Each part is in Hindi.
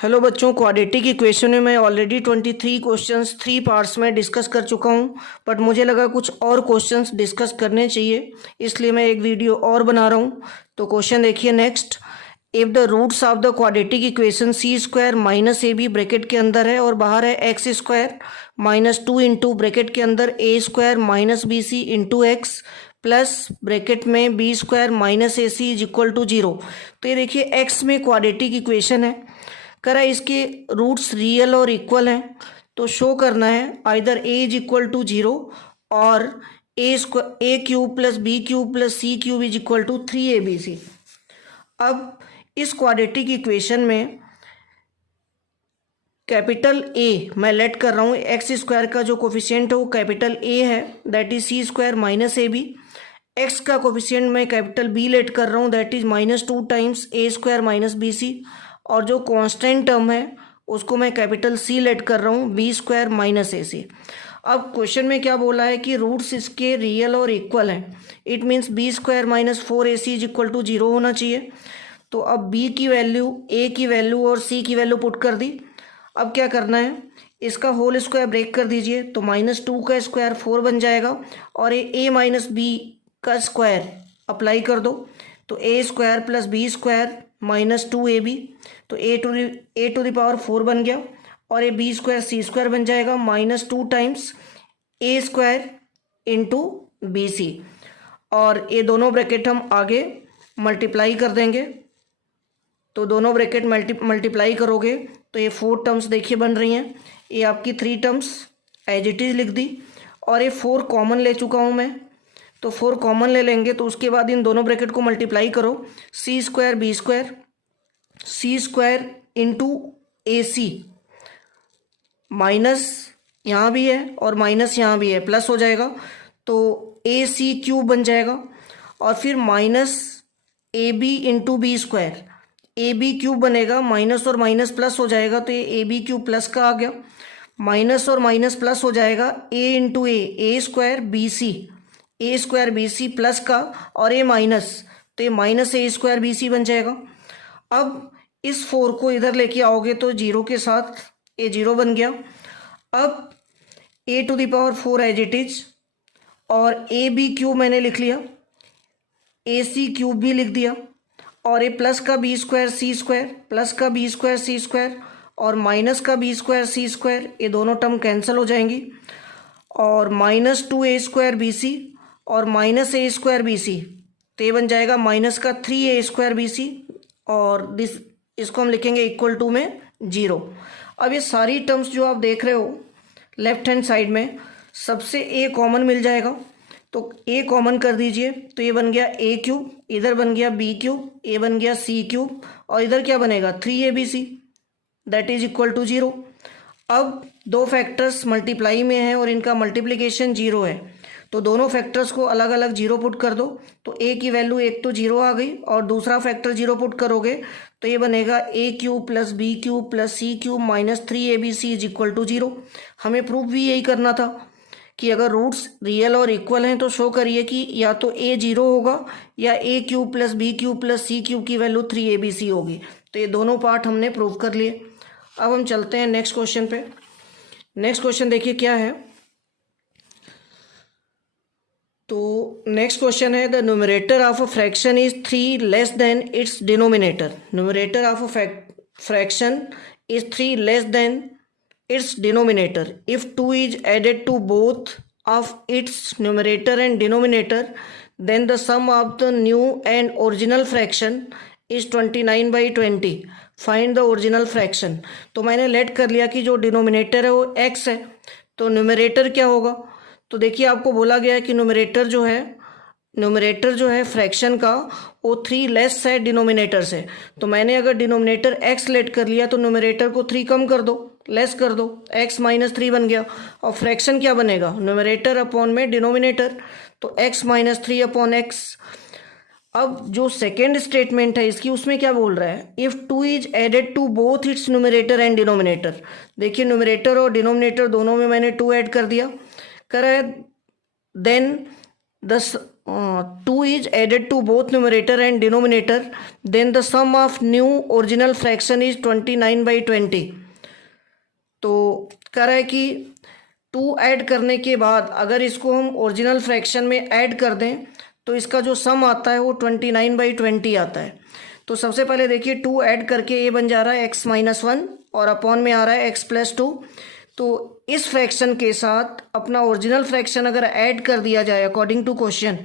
हेलो बच्चों, क्वाड्रेटिक इक्वेशन में मैं ऑलरेडी 23 क्वेश्चंस 3 पार्ट्स में डिस्कस कर चुका हूं। बट मुझे लगा कुछ और क्वेश्चंस डिस्कस करने चाहिए, इसलिए मैं एक वीडियो और बना रहा हूं। तो क्वेश्चन देखिए next. If the roots of the quadratic equation C square minus A B bracket के अंदर है और बाहर है X square minus 2 into bracket के अंदर A square minus B C into X plus bracket में B square minus A C is equal to 0। तो ये देखिए एक्स में क्वाड्रेटिक इक्वेशन है, करा इसके रूट्स रियल और इक्वल हैं, तो शो करना है either A is equal to 0 और A cube plus B cube plus C cube is equal to 3abc। अब इस क्वाड्रेटिक इक्वेशन में कैपिटल ए मैं लेट कर रहा हूँ, एक्स स्क्वायर का जो कोफिशिएंट है वो कैपिटल ए है, that is C square minus A B. X का कोफिशिएंट मैं कैपिटल बी लेट कर रहा हूँ, that is -2 times A square minus B C. और जो कांस्टेंट टर्म है उसको मैं कैपिटल सी लेट कर रहा हूँ, बी स्क्वायर माइनस ए सी। अब क्वेश्चन में क्या बोला है कि रूट्स इसके रियल और इक्वल हैं, it means B square minus 4ac is equal to 0 होना चाहिए। तो अब बी की वैल्यू, ए की वैल्यू और सी की वैल्यू पुट कर दी। अब क्या करना है, इसका होल स्क्वायर ब्रेक कर दीजिए, तो -2 का स्क्वायर 4 बन जाएगा और ए माइनस बी का स्क्वायर अप्लाई कर दो, तो A square plus B square -2ab, तो ए टू द पावर 4 बन गया और A B square C square बन जाएगा -2 times A square into B C. और ये दोनों ब्रैकेट हम आगे मल्टीप्लाई कर देंगे, तो दोनों ब्रैकेट मल्टीप्लाई करोगे तो ये 4 टर्म्स देखिए बन रही हैं। ये आपकी 3 टर्म्स एज इट इज़ लिख दी और ये 4 कॉमन ले चुका हूँ मैं, तो 4 कॉमन ले लेंगे। तो उसके बाद इन दोनों ब्रैकेट को मल्टीप्लाई करो, सी square B square C square into ए सी, माइनस यहाँ भी है और माइनस यहाँ भी है, प्लस हो जाएगा तो ए सी क्यूब बन जाएगा। और फिर minus A B into B square, A B cube बनेगा, माइनस और माइनस प्लस हो जाएगा, तो ये ए बी क्यूब प्लस का आ गया, माइनस और माइनस प्लस हो जाएगा, ए इंटू ए स्क्वायर बी सी, ए स्क्वायर बी सी प्लस का और ए माइनस, तो ये माइनस ए स्क्वायर बी सी बन जाएगा। अब इस 4 को इधर लेके आओगे तो 0 के साथ ये 0 बन गया। अब A to the power 4 as it is और ए बी क्यूब मैंने लिख लिया, ए सी क्यूब भी लिख दिया और ये प्लस का B square C square plus का बी स्क्वायर सी स्क्वायर और माइनस का बी स्क्वायर सी स्क्वायर, ये दोनों टर्म कैंसिल हो जाएंगी और -2a स्क्वायर बी सी और माइनस ए स्क्वायर बी सी, तो ये बन जाएगा माइनस का 3a स्क्वायर बी सी और इसको हम लिखेंगे इक्वल टू में 0। अब ये सारी टर्म्स जो आप देख रहे हो लेफ्ट हैंड साइड में सबसे ए कॉमन मिल जाएगा, तो ए कॉमन कर दीजिए, तो ये बन गया ए क्यूब, इधर बन गया बी क्यूब, ए बन गया सी क्यूब और इधर क्या बनेगा 3abc, that is equal to 0। अब दो फैक्टर्स मल्टीप्लाई में है और इनका मल्टीप्लिकेशन 0 है, तो दोनों फैक्टर्स को अलग अलग 0 पुट कर दो, तो ए की वैल्यू एक तो 0 आ गई और दूसरा फैक्टर 0 पुट करोगे तो ये बनेगा A cube plus B cube plus C cube minus 3abc is equal to 0। हमें प्रूफ भी यही करना था कि अगर रूट्स रियल और इक्वल हैं तो शो करिए कि या तो ए 0 होगा या A cube plus B cube plus C cube की वैल्यू 3abc होगी। तो ये दोनों पार्ट हमने प्रूव कर लिए। अब हम चलते हैं नेक्स्ट क्वेश्चन पे। नेक्स्ट क्वेश्चन देखिए क्या है, तो नेक्स्ट क्वेश्चन है the numerator of a fraction is 3 less than it's denominator. Numerator of a fraction is 3 less than its denominator. If 2 is added to both of its numerator and denominator, then the sum of the new and original fraction is 29/20. Find the original fraction. तो मैंने लेट कर लिया कि जो डिनोमिनेटर है वो x है, तो न्यूमरेटर क्या होगा, तो देखिए आपको बोला गया है कि न्यूमरेटर जो है फ्रैक्शन का वो 3 लेस है डिनोमिनेटर से, तो मैंने अगर डिनोमिनेटर x लेट कर लिया तो न्यूमरेटर को 3 कम कर दो, लेस कर दो, x माइनस 3 बन गया और फ्रैक्शन क्या बनेगा न्यूमरेटर अपॉन में डिनोमिनेटर, तो x माइनस 3 अपॉन x। अब जो सेकेंड स्टेटमेंट है इसकी उसमें क्या बोल रहा है, if 2 is added to both its numerator and denominator. देखिए न्यूमरेटर और डिनोमिनेटर दोनों में मैंने 2 ऐड कर दिया, कर है then 2 is added to both numerator and denominator, then the sum of new original fraction is 29/20. तो कह रहा है कि 2 ऐड करने के बाद अगर इसको हम ओरिजिनल फ्रैक्शन में ऐड कर दें तो इसका जो सम आता है वो 29/20 आता है। तो सबसे पहले देखिए 2 ऐड करके ये बन जा रहा है x-1 और अपॉन में आ रहा है x+2। तो इस फ्रैक्शन के साथ अपना ओरिजिनल फ्रैक्शन अगर ऐड कर दिया जाए अकॉर्डिंग टू क्वेश्चन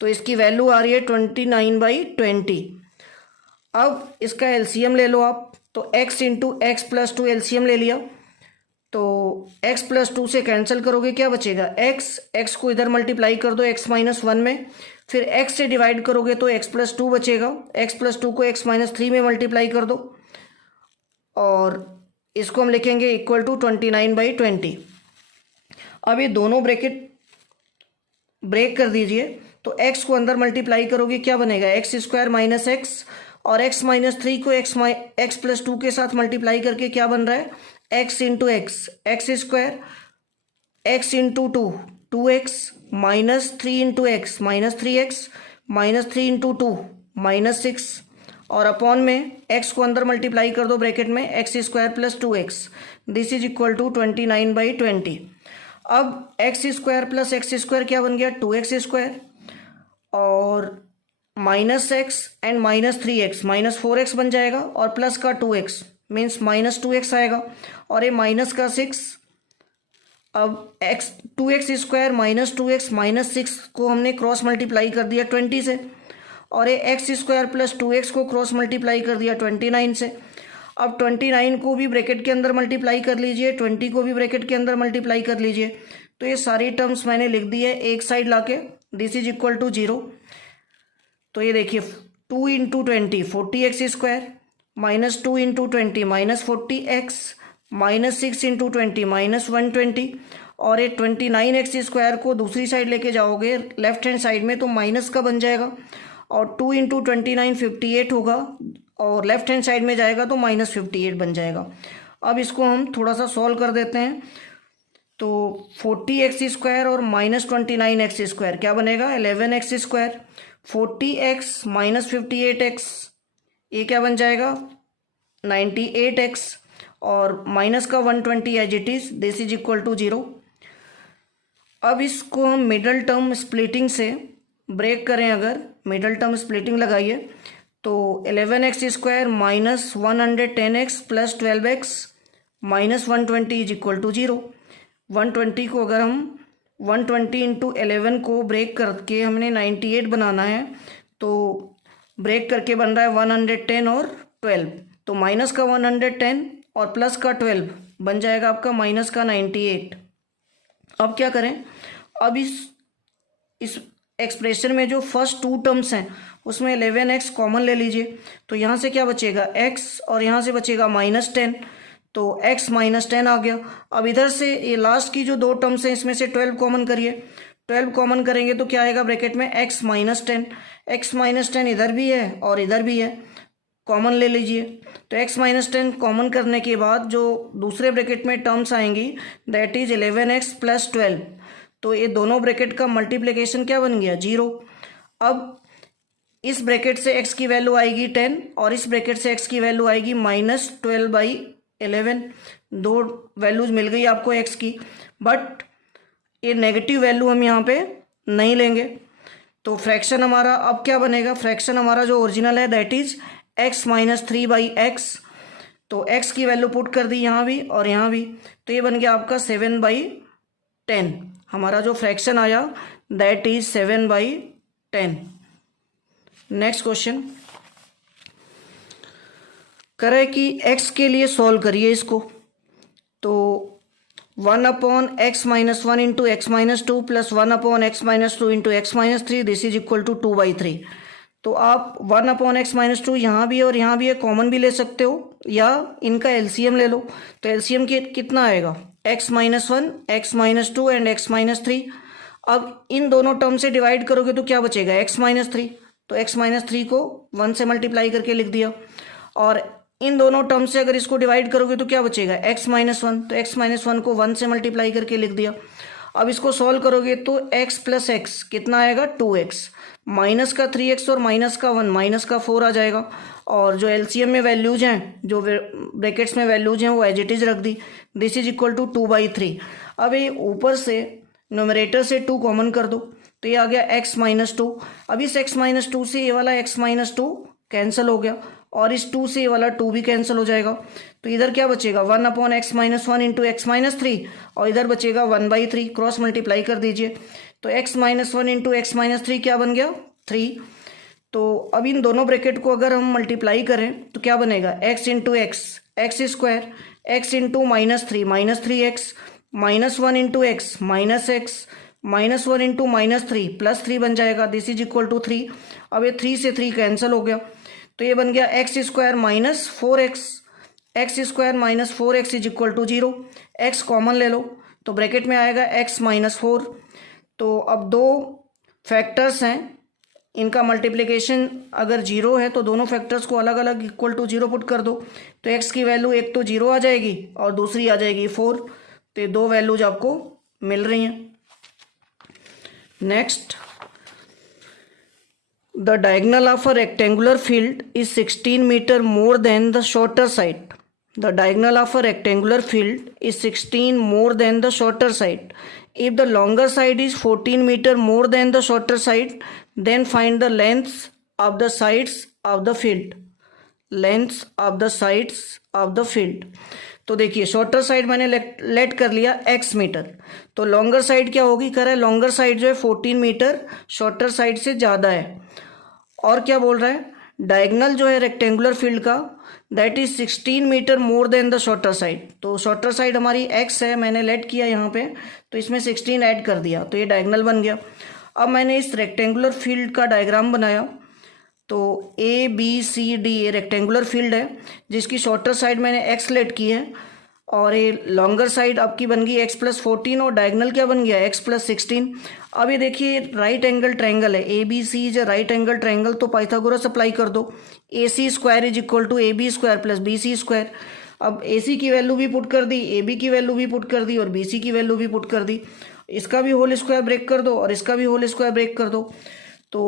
तो इसकी वैल्यू आ रही है 29/20। अब इसका एलसीएम ले लो आप, तो x इंटू x+2 एलसीएम ले लिया तो x+2 से कैंसिल करोगे क्या बचेगा, x को इधर मल्टीप्लाई कर दो x-1 में, फिर x से डिवाइड करोगे तो x+2 बचेगा, x+2 को x-3 में मल्टीप्लाई कर दो और इसको हम लिखेंगे इक्वल टू 29/20। अब ये दोनों ब्रैकेट ब्रेक कर दीजिए तो x को अंदर मल्टीप्लाई करोगे क्या बनेगा, x² - x और x-3 को x+2 के साथ मल्टीप्लाई करके क्या बन रहा है, x into x, x², x into 2x -3 into x -3x -3 into 2 -6 और अपॉन में x को अंदर मल्टीप्लाई कर दो ब्रैकेट में x² + 2x, this is equal to 29/20। अब x² + x² क्या बन गया, 2x² और -x एंड -3x -4x बन जाएगा और प्लस का 2x मीन्स -2x आएगा और ये माइनस का 6। अब 2x² - 2x -6 को हमने क्रॉस मल्टीप्लाई कर दिया 20 से और ये x² + 2x को क्रॉस मल्टीप्लाई कर दिया 29 से। अब 29 को भी ब्रैकेट के अंदर मल्टीप्लाई कर लीजिए, 20 को भी ब्रैकेट के अंदर मल्टीप्लाई कर लीजिए। तो ये सारी टर्म्स मैंने लिख दी है एक साइड लाके, दिस इज इक्वल टू 0। तो ये देखिए 2 into 20 40x² -2 into 20 -40x -6 into 20 -120 और ये 29x² को दूसरी साइड लेके जाओगे लेफ्ट हैंड साइड में तो माइनस का बन जाएगा और 2 इंटू 29 58 होगा और लेफ्ट हैंड साइड में जाएगा तो -58 बन जाएगा। अब इसको हम थोड़ा सा सॉल्व कर देते हैं तो 40x² और -29x² क्या बनेगा, 11x², 40x -58x ये क्या बन जाएगा 98x और माइनस का 120 as it is, this is equal to 0। अब इसको हम मिडल टर्म स्प्लिटिंग से ब्रेक करें, अगर मिडल टर्म स्प्लिटिंग लगाइए तो 11x² -110x + 12x -120 is equal to 0। 120 को अगर हम 120 इंटू 11 को ब्रेक करके हमने 98 बनाना है तो ब्रेक करके बन रहा है 110 और 12, तो माइनस का 110 और प्लस का 12 बन जाएगा आपका माइनस का 98। अब क्या करें, अब इस एक्सप्रेशन में जो फर्स्ट 2 टर्म्स हैं उसमें 11x कॉमन ले लीजिए तो यहाँ से क्या बचेगा x और यहाँ से बचेगा -10, तो x -10 आ गया। अब इधर से ये लास्ट की जो 2 टर्म्स हैं इसमें से 12 कॉमन करिए, 12 कॉमन करेंगे तो क्या आएगा ब्रैकेट में x -10, x -10 इधर भी है और इधर भी है, कॉमन ले लीजिए। तो x -10 कॉमन करने के बाद जो दूसरे ब्रैकेट में टर्म्स आएंगी दैट इज 11x + 12, तो ये दोनों ब्रैकेट का मल्टीप्लिकेशन क्या बन गया 0। अब इस ब्रैकेट से x की वैल्यू आएगी 10 और इस ब्रैकेट से x की वैल्यू आएगी -12/11, 2 वैल्यूज मिल गई आपको x की, बट ये नेगेटिव वैल्यू हम यहाँ पे नहीं लेंगे। तो फ्रैक्शन हमारा अब क्या बनेगा, फ्रैक्शन हमारा जो ओरिजिनल है दैट इज x -3/x, तो x की वैल्यू पुट कर दी यहाँ भी और यहाँ भी, तो ये बन गया आपका 7/10। हमारा जो फ्रैक्शन आया दैट इज 7/10। नेक्स्ट क्वेश्चन करें कि x के लिए सॉल्व करिए इसको, तो 1/x - 1 into x -2 plus 1/x - 2 into x -3 this is equal to 2/3। तो आप 1/x - 2 यहाँ भी है और यहाँ भी है, कॉमन भी ले सकते हो या इनका एलसीएम ले लो। तो एलसीएम कितना आएगा, x - 1 x - 2 एंड x -3। अब इन दोनों टर्म से डिवाइड करोगे तो क्या बचेगा x -3, तो x -3 को 1 से मल्टीप्लाई करके लिख दिया और इन दोनों टर्म से अगर इसको डिवाइड करोगे तो क्या बचेगा x -1, तो x -1 को 1 से मल्टीप्लाई करके लिख दिया। अब इसको सॉल्व करोगे तो x प्लस एक्स कितना आएगा 2x, माइनस का 3x और माइनस का 1 माइनस का 4 आ जाएगा। और जो एलसीएम में वैल्यूज हैं, जो ब्रैकेट्स में वैल्यूज हैं वो एज इट इज रख दी। This is equal to 2/3। अब ये ऊपर से न्यूमरेटर से 2 कॉमन कर दो तो ये आ गया x माइनस 2। अब इस x माइनस 2 से ये वाला x माइनस 2 कैंसिल हो गया और इस 2 से ये वाला 2 भी कैंसिल हो जाएगा। तो इधर क्या बचेगा 1/x minus 1 into X minus 3 और इधर बचेगा 1/3। क्रॉस मल्टीप्लाई कर दीजिए तो x minus 1 into X minus 3 क्या बन गया 3। तो अब इन दोनों ब्रैकेट को अगर हम मल्टीप्लाई करें तो क्या बनेगा x into X X square, x into -3 -3x, minus 1 into X minus X, minus 1 into -3 +3 बन जाएगा। This is equal to 3। अब ये 3 से 3 कैंसिल हो गया तो ये बन गया x square minus 4x, X square minus 4x is equal to 0। x common ले लो तो ब्रैकेट में आएगा x माइनस 4। तो अब दो फैक्टर्स हैं, इनका मल्टीप्लिकेशन अगर 0 है तो दोनों फैक्टर्स को अलग अलग इक्वल टू 0 पुट कर दो तो x की वैल्यू एक तो 0 आ जाएगी और दूसरी आ जाएगी 4। तो ये दो वैल्यूज आपको मिल रही हैं। Next, the diagonal of a rectangular field is 16 metre more than the shorter side. The diagonal of a rectangular field is 16 more than the shorter side. If the longer side is 14 meter more than the shorter side, then find the lengths of the sides of the field. Lengths of the sides of the field. तो देखिए शॉर्टर साइड मैंने लेट कर लिया x मीटर, तो लॉन्गर साइड क्या होगी, कह रहा है लॉन्गर साइड जो है 14 मीटर शॉर्टर साइड से ज़्यादा है। और क्या बोल रहा है, डायगोनल जो है रेक्टेंगुलर फील्ड का that is 16 metre more than the shorter side. तो शॉर्टर साइड हमारी x है, मैंने लेट किया यहाँ पे तो इसमें 16 ऐड कर दिया तो ये डायगोनल बन गया। अब मैंने इस रेक्टेंगुलर फील्ड का डायग्राम बनाया तो ABCD ये रेक्टेंगुलर फील्ड है जिसकी शॉर्टर साइड मैंने x लेट की है और ये लॉन्गर साइड आपकी बन गई x प्लस 14 और डायगोनल क्या बन गया x प्लस 16। अब ये देखिए राइट एंगल ट्रायंगल है, ABC is right angle triangle, तो पाइथागोरस अप्लाई कर दो। AC square is equal to AB square plus BC square. अब AC की वैल्यू भी पुट कर दी, AB की वैल्यू भी पुट कर दी और BC की वैल्यू भी पुट कर दी। इसका भी होल स्क्वायर ब्रेक कर दो और इसका भी होल स्क्वायर ब्रेक कर दो। तो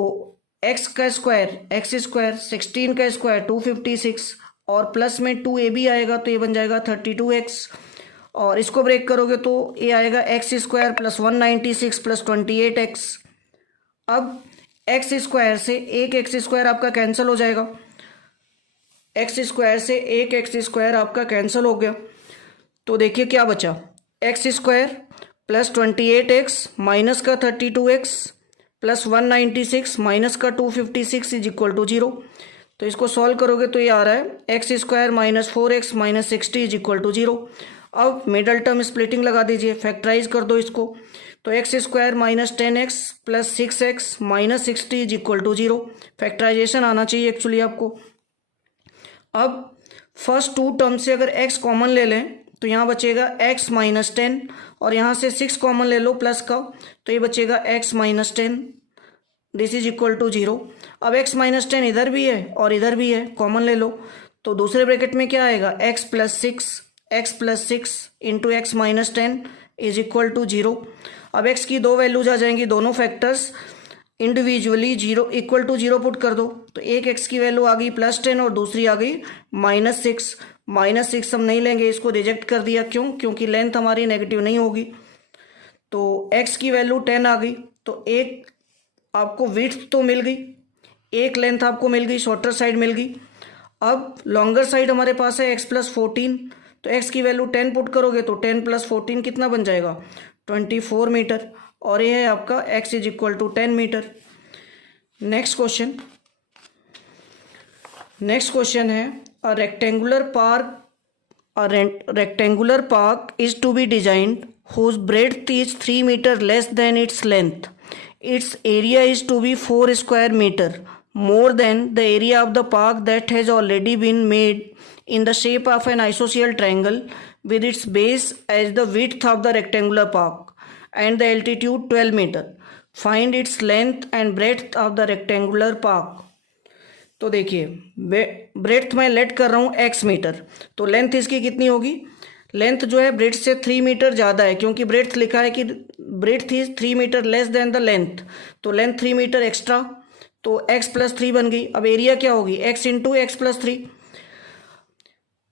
x का स्क्वायर x स्क्वायर, 16 का स्क्वायर 256 और प्लस में 2AB आएगा तो ये बन जाएगा 32x और इसको ब्रेक करोगे तो ये आएगा x square plus 196 plus 28x। अब x स्क्वायर से एक x स्क्वायर आपका कैंसिल हो जाएगा, x स्क्वायर से एक x स्क्वायर आपका कैंसिल हो गया तो देखिए क्या बचा, x square plus 28x minus का 32x प्लस 196 माइनस का 256 इज इक्वल टू 0। तो इसको सॉल्व करोगे तो ये आ रहा है x square minus 4x minus 60 is equal to 0। अब मिडल टर्म स्प्लिटिंग लगा दीजिए, फैक्टराइज कर दो इसको तो x square minus 10x plus 6x minus 60 is equal to 0। Factorisation आना चाहिए एक्चुअली आपको। अब फर्स्ट टू टर्म से अगर x कॉमन ले लें तो यहाँ बचेगा x माइनस 10 और यहाँ से 6 कॉमन ले लो प्लस का तो ये बचेगा x minus 10। This is equal to 0। अब x माइनस 10 इधर भी है और इधर भी है, कॉमन ले लो तो दूसरे ब्रैकेट में क्या आएगा x plus 6 into X minus 10 is equal to 0। अब x की दो वैल्यूज आ जाएंगी, दोनों factors individually 0 equal to 0 put कर दो तो एक x की वैल्यू आ गई प्लस 10 और दूसरी आ गई माइनस 6। माइनस 6 हम नहीं लेंगे, इसको रिजेक्ट कर दिया, क्यों, क्योंकि लेंथ हमारी नेगेटिव नहीं होगी। तो x की वैल्यू 10 आ गई तो एक आपको विड्थ तो मिल गई, एक लेंथ आपको मिल गई, शॉर्टर साइड मिल गई। अब लॉन्गर साइड हमारे पास है x प्लस 14 तो x की वैल्यू 10 पुट करोगे तो 10 प्लस 14 कितना बन जाएगा 24 मीटर और ये है आपका x is equal to 10 metre. Next question है a rectangular park is to be designed whose breadth is 3 meter less than its length. Its area is to be 4 square meter more than the area of the park that has already been made in the shape of an isosceles triangle with its base as the width of the rectangular park and the altitude 12 meter. Find its length and breadth of the rectangular park. तो देखिए ब्रेड्थ मैं लेट कर रहा हूँ x मीटर तो लेंथ इसकी कितनी होगी, लेंथ जो है ब्रेड्थ से 3 मीटर ज़्यादा है, क्योंकि ब्रेड्थ लिखा है कि breadth is 3 metre less than the length, तो लेंथ 3 मीटर एक्स्ट्रा, तो x प्लस 3 बन गई। अब एरिया क्या होगी, x इंटू एक्स प्लस 3।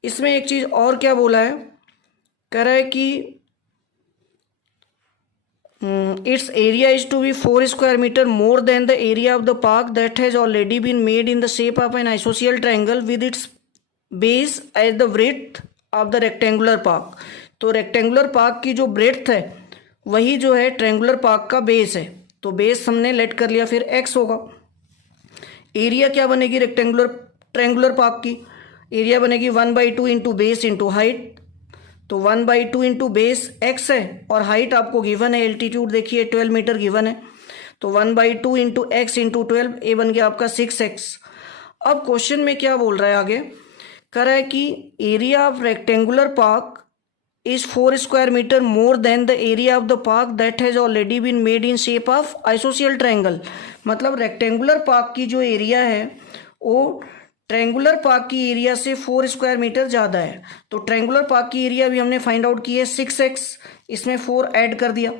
इसमें एक चीज़ और क्या बोला है, कह रहा है कि its area is to be 4 square meter more than the area of the park that has already been made in the shape of an isosceles triangle with its base as the breadth of the rectangular park। तो रेक्टेंगुलर पार्क की जो ब्रेड्थ है वही जो है ट्रेंगुलर पार्क का बेस है, तो बेस हमने लेट कर लिया, फिर x होगा। एरिया क्या बनेगी ट्रेंगुलर पार्क की, एरिया बनेगी 1/2 इंटू बेस इंटू हाइट, तो 1/2 इंटू बेस x है और हाइट आपको गिवन है, एल्टीट्यूड देखिए 12 मीटर गिवन है, तो 1/2 इंटू एक्स इंटू 12, ए बन गया आपका 6x। अब क्वेश्चन में क्या बोल रहा है आगे, कह रहा है कि area of rectangular park is 4 square metre more than the area of the park that has already been made in shape of isosceles triangle. मतलब रेक्टेंगुलर पार्क की जो एरिया है वो ट्रायंगुलर पार्क की एरिया से 4 स्क्वायर मीटर ज़्यादा है, तो ट्रायंगुलर पार्क की एरिया भी हमने फाइंड आउट की है 6x, इसमें 4 ऐड कर दिया,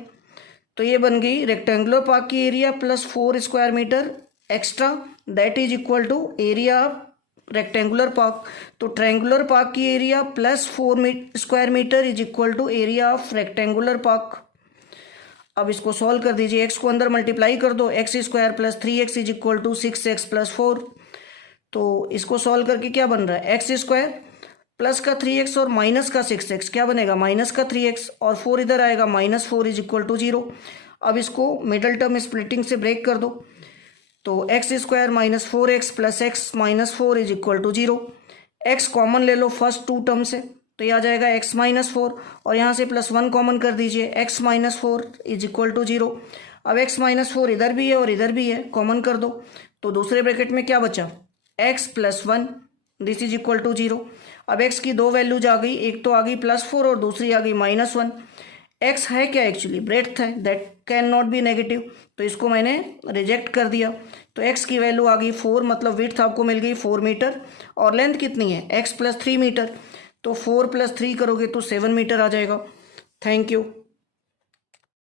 तो ये बन गई रेक्टेंगुलर पार्क की area plus 4 square metre extra, that is equal to area of rectangular park. तो ट्रायंगुलर पार्क की area plus 4 square metre is equal to area of rectangular park. अब इसको सॉल्व कर दीजिए, x को अंदर मल्टीप्लाई कर दो, X square plus 3x is equal to 6x plus 4। तो इसको सॉल्व करके क्या बन रहा है, एक्स स्क्वायर प्लस का 3x और माइनस का 6x क्या बनेगा, माइनस का 3x और 4 इधर आएगा, -4 इज इक्वल टू 0। अब इसको मिडल टर्म स्प्लिटिंग से ब्रेक कर दो, तो X square minus 4x plus X minus 4 is equal to 0। X common ले लो फर्स्ट 2 टर्म से, तो ये आ जाएगा x माइनस 4 और यहाँ से +1 कॉमन कर दीजिए, x minus 4 is equal to 0। अब x माइनस 4 इधर भी है और इधर भी है, कॉमन कर दो, तो दूसरे ब्रैकेट में क्या बचा, x plus 1 this is equal to 0। अब x की दो वैल्यूज आ गई, एक तो आ गई +4 और दूसरी आ गई -1। x है क्या, एक्चुअली ब्रेड्थ है, that can not be negative, तो इसको मैंने रिजेक्ट कर दिया, तो x की वैल्यू आ गई 4, मतलब विड्थ आपको मिल गई 4 मीटर और लेंथ कितनी है x प्लस 3 मीटर, तो 4 + 3 करोगे तो 7 मीटर आ जाएगा। Thank you.